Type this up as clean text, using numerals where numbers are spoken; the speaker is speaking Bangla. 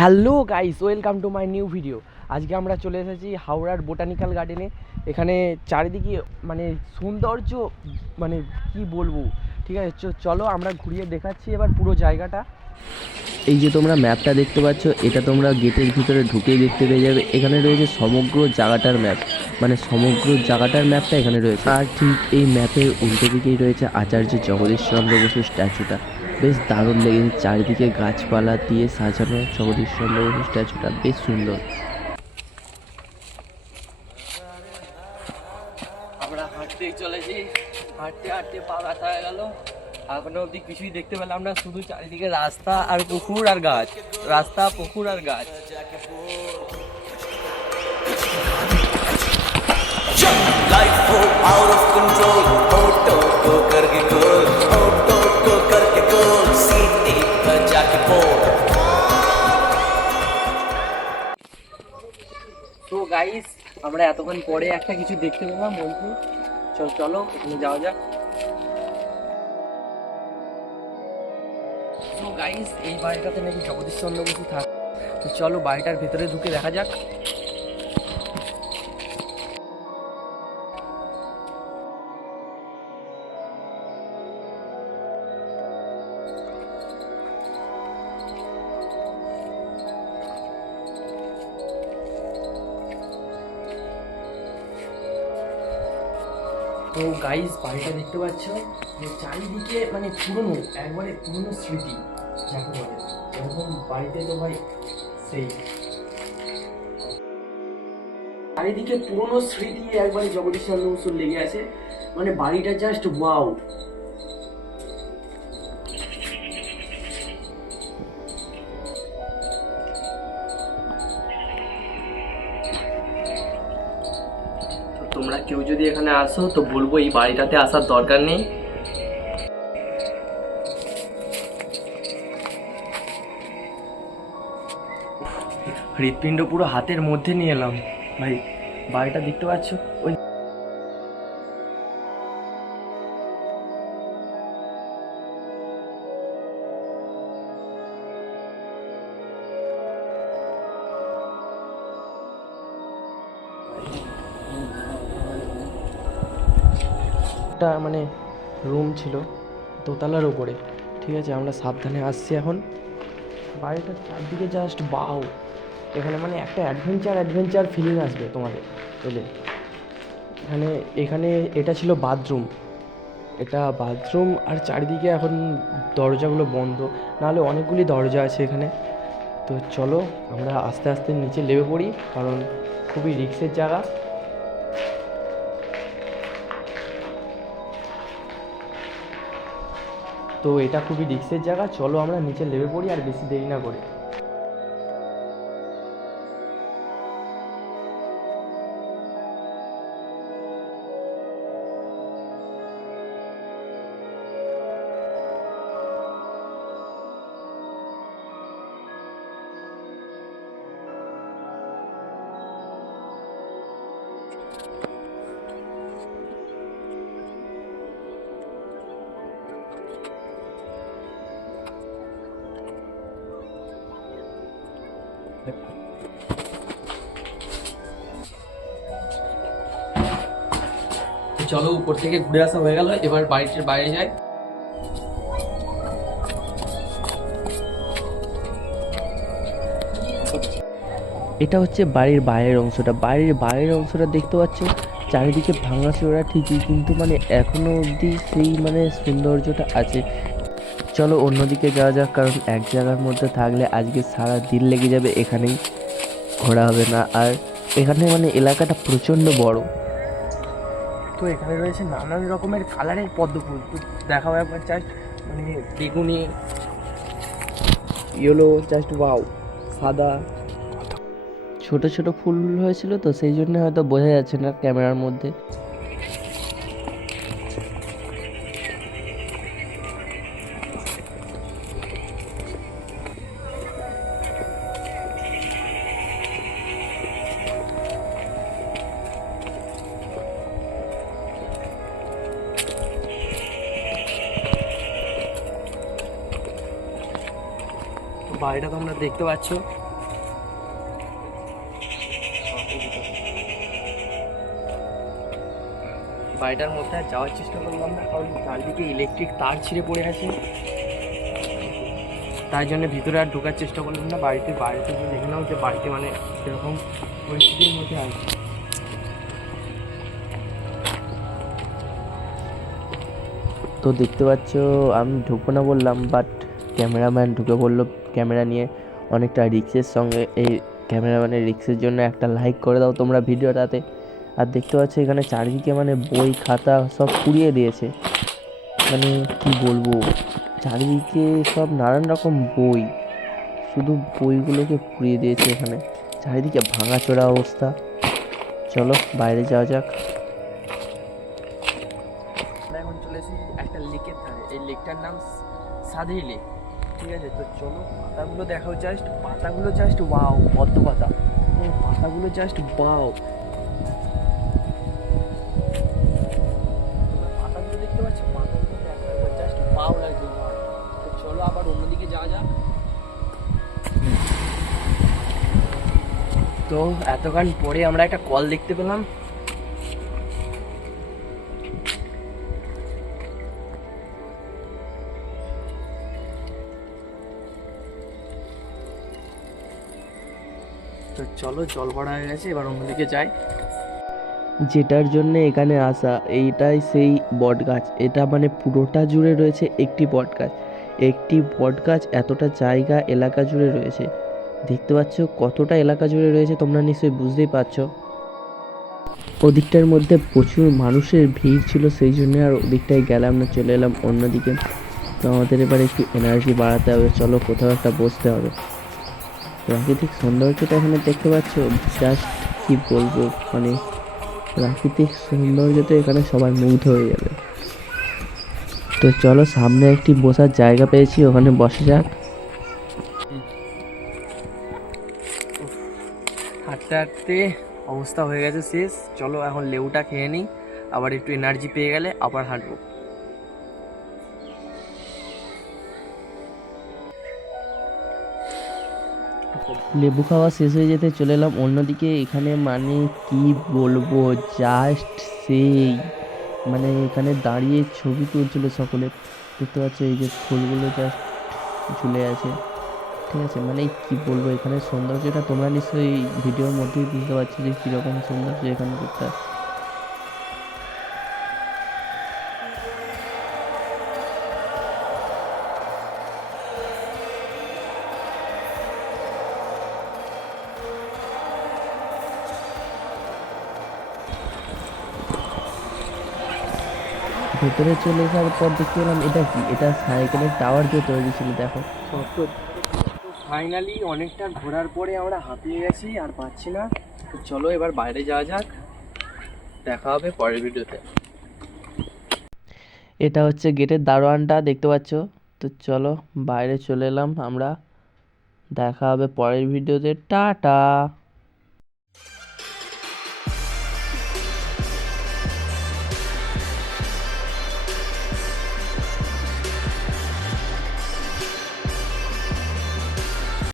Hello guys, welcome to my new video. আজকে আমরা চলে এসেছি হাওড়ার বোটানিক্যাল গার্ডেনে। এখানে চারিদিকে মানে সৌন্দর্য, মানে কি বলবো। ঠিক আছে, চলো আমরা ঘুরিয়ে দেখাচ্ছি এবার পুরো জায়গাটা। এই যে তোমরা ম্যাপটা দেখতে পাচ্ছ, এটা তোমরা গেটের ভিতরে ঢুকেই দেখতে পেয়ে যাবে। এখানে রয়েছে সমগ্র জায়গাটার ম্যাপ, মানে সমগ্র জায়গাটার ম্যাপটা এখানে রয়েছে। আর ঠিক এই ম্যাপের উল্টো দিকেই রয়েছে আচার্য জগদীশচন্দ্র বসুর স্ট্যাচুটা। বেশ দারুণ লেগেছে, চারিদিকে গাছপালা দিয়ে সাজানো জগদীশচন্দ্র বসুর স্ট্যাচুটা বেশ সুন্দর। আমরা হাঁটতেই চলেছি, হাঁটতে হাঁটতে পা ব্যথা হয়ে গেল। এখনো অব্দি কিছুই দেখতে পেলাম না, শুধু চারিদিকে রাস্তা আর পুকুর আর গাছ, রাস্তা পুকুর আর গাছ। Life go out of control, auto को करके गोल, auto को करके गोल, सीटी पर जाके बोल। তো গাইস, আমরা এতক্ষণ পরে একটা কিছু দেখতে পেলাম বলছি। চলো ওখানে যাওয়া যাক। তো গাইস, এই বাড়িটাতে নাকি জগদীশচন্দ্র বসু থাকে। তো চলো বাড়িটার ভেতরে ঢুকে দেখা যাক। তো গাইস, বাড়িটা দেখতে পাচ্ছ, যে চারিদিকে মানে পুরনো, একবারে পুরনো স্মৃতি যাকে বলে। এরকম বাড়িতে তো ভাই সেই চারিদিকে পুরনো স্মৃতি একবারে জগদীশচন্দ্র বসুর লেগে আছে। মানে বাড়িটা জাস্ট ওয়াও। তোমরা কেউ যদি এখানে আসো তো বলবো এই বাড়িটাতে আসার দরকার নেই। হৃৎপিণ্ড পুরো হাতের মধ্যে নিয়ে এলাম ভাই। বাড়িটা দেখতে পাচ্ছ, ওই মানে রুম ছিল দোতলার উপরে। ঠিক আছে, আমরা সাবধানে আসছি এখন। বাড়িটার চারদিকে জাস্ট বাও। এখানে মানে একটা অ্যাডভেঞ্চার ফিলিং আসবে তোমাদের এলে। এখানে এটা ছিল বাথরুম, এটা বাথরুম। আর চারিদিকে এখন দরজাগুলো বন্ধ, নাহলে অনেকগুলি দরজা আছে এখানে। তো চলো আমরা আস্তে আস্তে নিচে নেমে পড়ি, কারণ খুবই রিস্কের জায়গা। তো এটা খুবই রিস্কের জায়গা, চলো আমরা নিচে নেমে পড়ি আর বেশি দেরি না করে। চলো উপর থেকে ঘুরে আসা হয়ে গেল, এবার বাড়িটির বাইরে যাই। এটা হচ্ছে বাড়ির বাইরের অংশটা। বাড়ির বাইরের অংশটা দেখতে পাচ্ছ, চারিদিকে ভাঙাচোরা ঠিকই, কিন্তু মানে এখনো অবধি সেই মানে সৌন্দর্যটা আছে। চলো অন্যদিকে যাওয়া যাক, কারণ এক জায়গার মধ্যে থাকলে আজকে সারা দিন লেগে যাবে, এখানেই ঘোরা হবে না। আর এখানে মানে এলাকাটা প্রচণ্ড বড়। তো এখানে রয়েছে নানান রকমের কালারের পদ্ম ফুল। তো দেখাও একবার, জাস্ট মানে বেগুনি, ইয়েলো, জাস্ট ওয়াও, সাদা। ছোট ছোট ফুল হয়েছিল তো সেই জন্য হয়তো বোঝা যাচ্ছে না ক্যামেরার মধ্যে। বাড়িটা তোমরা দেখতে পাচ্ছ, বাড়িটার মধ্যে আর যাওয়ার চেষ্টা করলাম না, কারণ চারিদিকে ইলেকট্রিক তার ছিঁড়ে পড়ে আছে, তাই জন্য ভিতরে আর ঢোকার চেষ্টা করলাম না। বাইরে থেকে দেখে নাও যে বাড়িতে মানে সেরকম পরিস্থিতির মধ্যে আছে। তো দেখতে পাচ্ছ আমি ঢুকবো না বললাম, বাট ক্যামেরাম্যান ঢুকে পড়লো ক্যামেরা নিয়ে, অনেকটা রিক্সের সঙ্গে। এই ক্যামেরাম্যানের রিক্সের জন্য একটা লাইক করে দাও তোমরা ভিডিওটাতে। আর দেখতে পাচ্ছ এখানে চারিদিকে মানে বই খাতা সব পুড়িয়ে দিয়েছে, মানে কি বলবো, চারিদিকে সব নানান রকম বই, শুধু বইগুলোকে পুড়িয়ে দিয়েছে এখানে, চারিদিকে ভাঙাচোরা অবস্থা। চলো বাইরে যাওয়া যাক। আমরা এখন চলে এসেছি একটা লেকের ধারে, এই লেকটার নাম সাদি লেক, ঠিক আছে। তো চলো পাতাগুলো দেখাও, পাতাগুলো জাস্ট ওয়াও, পদ্ম পাতা, পাতাগুলো জাস্ট ওয়াও, পাতাগুলো দেখতে পাচ্ছ, পাতাগুলো দেখো জাস্ট ওয়াও লাগছে। তো চলো আবার অন্যদিকে যাওয়া যাক। তো এতক্ষণ পরে আমরা একটা কল দেখতে পেলাম। তো চলো, জল ভরা হয়ে গেছে, এবার অন্যদিকে যাই। যেটার জন্য এখানে আসা, এইটাই সেই বট গাছ। এটা মানে পুরোটা জুড়ে রয়েছে একটি বট গাছ। একটি বট গাছ এতটা জায়গা এলাকা জুড়ে রয়েছে, দেখতে পাচ্ছ কতটা এলাকা জুড়ে রয়েছে, তোমরা নিশ্চয়ই বুঝতেই পারছো। ওদিকটার মধ্যে প্রচুর মানুষের ভিড় ছিল, সেই জন্য আর ওদিকটায় গেলাম না, চলে এলাম অন্যদিকে। তো আমাদের এবার একটু এনার্জি বাড়াতে হবে, চলো কোথাও একটা বসতে হবে। প্রাকৃতিক সৌন্দর্যটা এখানে দেখতে পাচ্ছ, জাস্ট কি বলবো, মানে প্রাকৃতিক সৌন্দর্যতে এখানে সবাই মুগ্ধ হয়ে যাবে। তো চলো সামনে একটি বসার জায়গা পেয়েছি, ওখানে বসে যাক। হাঁটতে হাঁটতে অবস্থা হয়ে গেছে শেষ, চলো এখন লেবুটা খেয়ে নিই, আবার একটু এনার্জি পেয়ে গেলে আবার হাঁটবো। লেবু খাওয়া শেষ হয়ে যেতে চলে এলাম অন্যদিকে। এখানে মানে কি বলবো, জাস্ট সেই মানে এখানে দাঁড়িয়ে ছবি তুলছিল সকলে, দেখতে পাচ্ছ এই যে ফুলগুলো জাস্ট ঝুলে আছে, ঠিক আছে। মানে কি বলবো, এখানে সৌন্দর্যটা তোমরা নিশ্চয়ই ভিডিওর মধ্যেই বুঝতে পারছো যে কীরকম সৌন্দর্য এখানে দেখতে। ভেতরে চলে যাওয়ার পর দেখতে পেলাম এটা কি, এটা সাইকেলের টাওয়ার দিয়ে তৈরি ছিল, দেখো। ফাইনালি অনেকটা ঘোরার পরে আমরা হাঁপিয়ে গেছি, আর পাচ্ছি না। তো চলো এবার বাইরে যাওয়া যাক, দেখা হবে পরের ভিডিওতে। এটা হচ্ছে গেটের দারোয়ানটা, দেখতে পাচ্ছ। তো চলো বাইরে চলে এলাম আমরা, দেখা হবে পরের ভিডিওতে, টাটা।